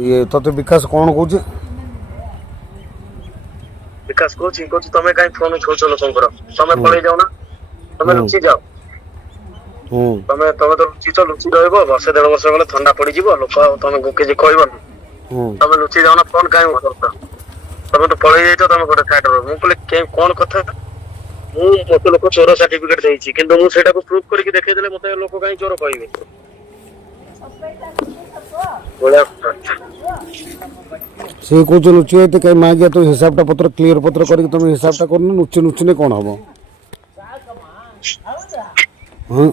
ये तोते विकास कौन कौच विकास कौच तमे कहीं फोन उठाउछ लोकंकर तमे हम्म पळै जाऊ ना तमे हम्म लुचि जाओ हम्म तमे तमे तो लुचि रहइबो वर्ष 1.5 वर्ष गले ठंडा पड़ी जीवो लोक तमे किछि कहबो हम्म तमे लुचि जाओ ना फोन काहे उठाउछ तमे तो पळै जाइतो तमे गोटे साइड रो मु कहले के कोन कथा मु मते लोक चोर सर्टिफिकेट देइछि किंतु मु सेटा को प्रूफ करके देखाइ देले मते लोक काहे चोर कहबे बोला से कौच लुचि तो कहीं मागिया तो हिसाबटा पत्र क्लीयर पत्र करके तुम हिसाबटा कर लुचि लुचिने कौन हम हाँ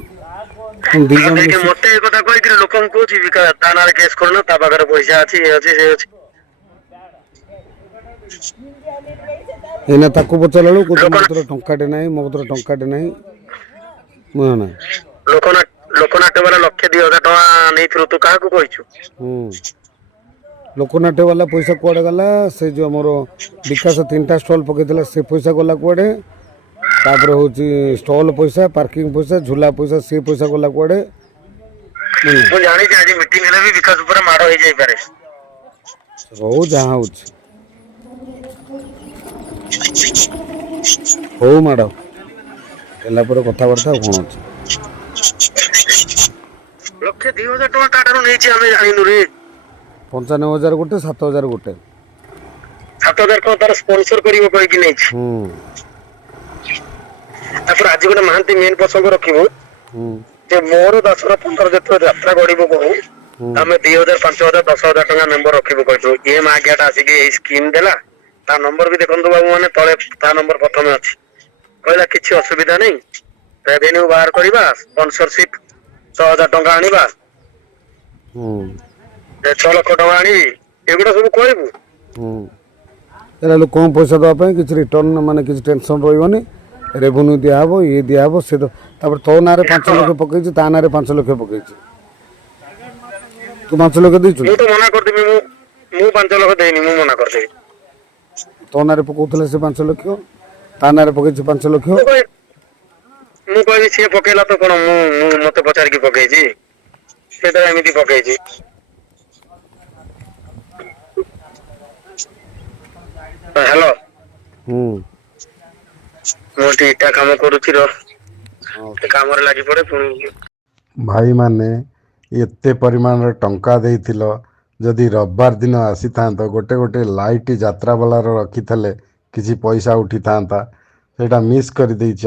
तुम दी जन देखि मते ए कथा कहि कि लोकन कोछि विकास तानार केस करना ता पाखर पैसा अछि ए अछि से अछि एना ताको पचारा लो कोच मोर टंकाटे नाही मोर टंकाटे नाही मुना ना लोकनाट्य वाला लक्ष्य 2000 टका नेइथिरु तू काहा को कहिछु लोकनाट्य वाला पैसा कुआडे गला से जो मोर विकास 3टा स्टॉल पकेइतला से पैसा गला कुआडे तापर होची स्टॉल पैसा पार्किंग पैसा झूला पैसा से पैसा गला कुआडे मु जानि जे आज मीटिंग हेले भी विकास ऊपर माडो होई जाई पारे हो जहाँ होची हो माडो एला पर कथाबार्ता कोन अछि लक्ष्य 2000 टका काटारो नेइछि हमें जानिनु रे 95,000 गोटे 7,000 गोटे 7000 टका तार स्पॉन्सर करिवो कहि कि नेइछि तापर आज गोटे महांती मेन प्रसंग रखिबो जे मोर 10 रो 15 जतो यात्रा गडिबो बहु हमें 2000 5000 10000 टका मेंबर रखिबो कहतो ये मागियाटा आसी के ए स्कीम देला ता नंबर भी देखंतु बाबू माने तळे ता नंबर प्रथमे अछि कहला किछि असुविधा नै रेवेन्यू बाहर करबा स्पॉन्सरशिप 6000 टका आनिबा 6 लाख टका आनिबी एगुडा सब कहबू एरा लोक कम पैसा दवा ପାଇଁ କିଛି ରିଟର୍ନ ମାନେ କିଛି ଟେନସନ୍ ରହିବନି रेवेन्यू दिहब ये दिहब से तो ना 5 लाख पकई ता ना 5 लाख पकई तू 5 लाख दे मु तो मना कर देबी मु 5 लाख देनी मु मना कर देबी तो ना पकौथले से 5 लाख ता ना पकई 5 लाख मु कहबी से पकेला तो कोन मु मते पचार की पकई छी से तो एमिति पकई छी हेलो मोटा काम करूची रो काम रे लागि पड़े पुणी भाई माने एते परिमाण रे टंका देइथिलो जदि रविवार दिन आसी थांतो गोटे गोटे लाइट यात्रा वाला रखी थले किसी पैसा उठी थांता सेटा मिस कर देइछ